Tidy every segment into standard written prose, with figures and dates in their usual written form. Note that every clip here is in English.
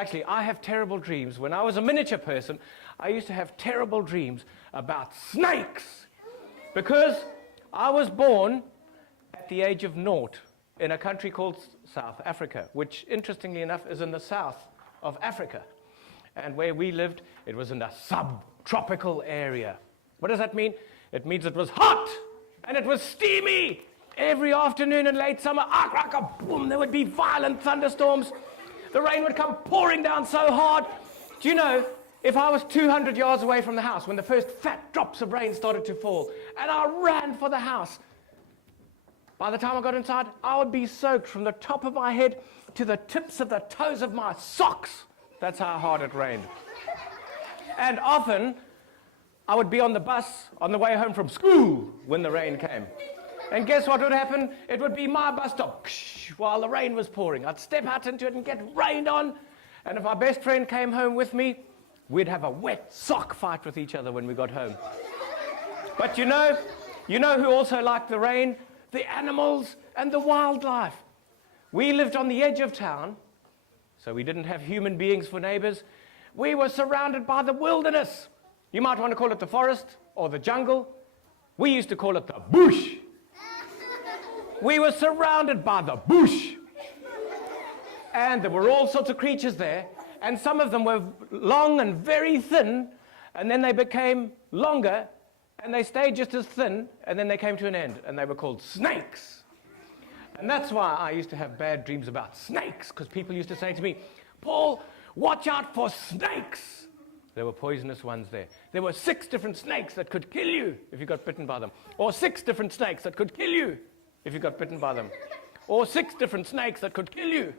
Actually, I have terrible dreams. When I was a miniature person, I used to have terrible dreams about snakes. Because I was born at the age of 0 in a country called South Africa, which, interestingly enough, is in the south of Africa. And where we lived, it was in a subtropical area. What does that mean? It means it was hot, and it was steamy. Every afternoon in late summer, boom, there would be violent thunderstorms. The rain would come pouring down so hard. Do you know, if I was 200 yards away from the house when the first fat drops of rain started to fall, and I ran for the house, by the time I got inside, I would be soaked from the top of my head to the tips of the toes of my socks. That's how hard it rained. And often, I would be on the bus on the way home from school when the rain came. And guess what would happen? It would be my bus stop while the rain was pouring. I'd step out into it and get rained on. And if my best friend came home with me, we'd have a wet sock fight with each other when we got home. But you know who also liked the rain? The animals and the wildlife. We lived on the edge of town, so we didn't have human beings for neighbors. We were surrounded by the wilderness. You might want to call it the forest or the jungle. We used to call it the bush. We were surrounded by the bush. And there were all sorts of creatures there, and some of them were long and very thin, and then they became longer, and they stayed just as thin, and then they came to an end, and they were called snakes. And that's why I used to have bad dreams about snakes, because people used to say to me, Paul, watch out for snakes. There were poisonous ones there. There were 6 different snakes that could kill you if you got bitten by them. Or 6 different snakes that could kill you if you got bitten by them. Or 6 different snakes that could kill you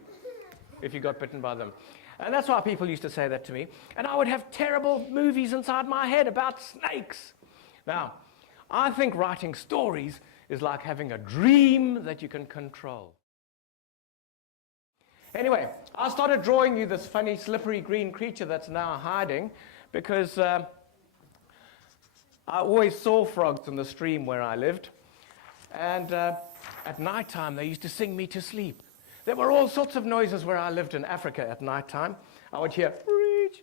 if you got bitten by them. And that's why people used to say that to me. And I would have terrible movies inside my head about snakes. Now, I think writing stories is like having a dream that you can control. Anyway, I started drawing you this funny, slippery green creature that's now hiding because I always saw frogs in the stream where I lived. And at night time, they used to sing me to sleep. There were all sorts of noises where I lived in Africa at night time. I would hear, reach,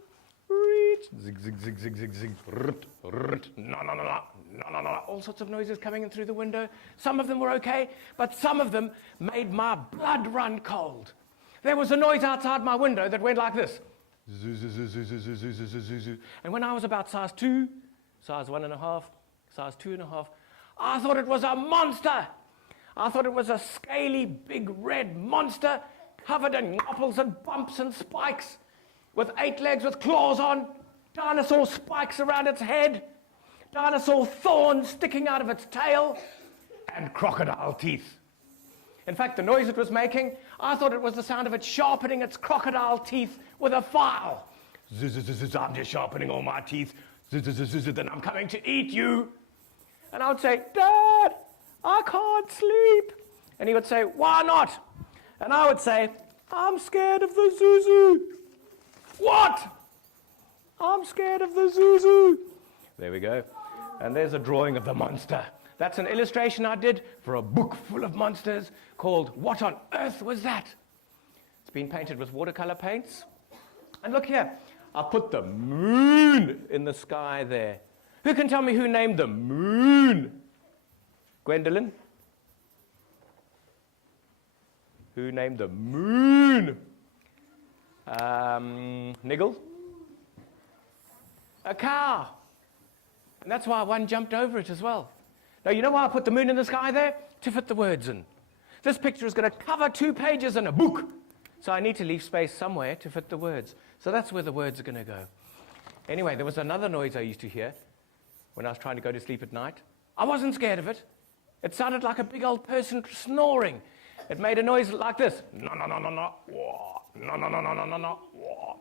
reach, zig, zig, zig, zig, zig, zig, rrt, rrt, no, no, no, no, no, no, no, all sorts of noises coming in through the window. Some of them were okay, but some of them made my blood run cold. There was a noise outside my window that went like this. And when I was about size 2, size 1.5, size 2.5, I thought it was a monster. I thought it was a scaly, big red monster covered in knopples and bumps and spikes, with 8 legs with claws on, dinosaur spikes around its head, dinosaur thorns sticking out of its tail, and crocodile teeth. In fact, the noise it was making, I thought it was the sound of it sharpening its crocodile teeth with a file. I'm just sharpening all my teeth. Then I'm coming to eat you. And I would say, Dad, I can't sleep. And he would say, why not? And I would say, I'm scared of the Zuzu. What? I'm scared of the Zuzu. There we go. And there's a drawing of the monster. That's an illustration I did for a book full of monsters called What on Earth Was That? It's been painted with watercolor paints. And look here, I put the moon in the sky there. Who can tell me who named the moon? Gwendolyn? Who named the moon? Nigel? A cow. And that's why one jumped over it as well. Now, you know why I put the moon in the sky there? To fit the words in. This picture is going to cover 2 pages in a book. So I need to leave space somewhere to fit the words. So that's where the words are going to go. Anyway, there was another noise I used to hear when I was trying to go to sleep at night. I wasn't scared of it. It sounded like a big old person snoring. It made a noise like this. No, no, no, no, no. Wah. No, no, no, no, no, no, no. Wah.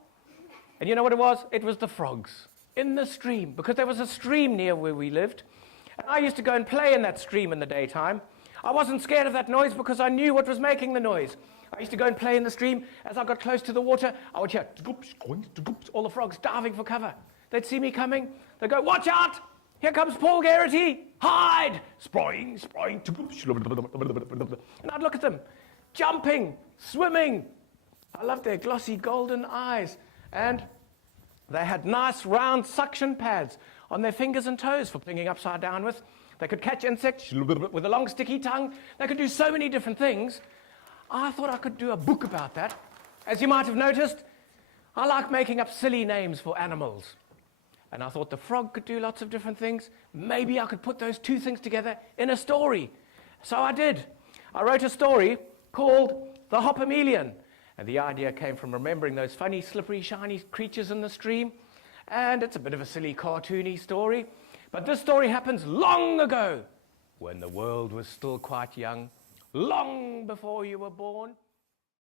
And you know what it was? It was the frogs in the stream, because there was a stream near where we lived. And I used to go and play in that stream in the daytime. I wasn't scared of that noise because I knew what was making the noise. I used to go and play in the stream. As I got close to the water, I would hear all the frogs diving for cover. They'd see me coming. They'd go, watch out! Here comes Paul Geraghty! Hide! Sproing, sproing. And I'd look at them, jumping, swimming. I loved their glossy golden eyes. And they had nice round suction pads on their fingers and toes for flinging upside down with. They could catch insects with a long sticky tongue. They could do so many different things. I thought I could do a book about that. As you might have noticed, I like making up silly names for animals. And I thought the frog could do lots of different things. Maybe I could put those two things together in a story. So I did. I wrote a story called The Hopamelion. And the idea came from remembering those funny, slippery, shiny creatures in the stream. And it's a bit of a silly, cartoony story. But this story happens long ago, when the world was still quite young, long before you were born.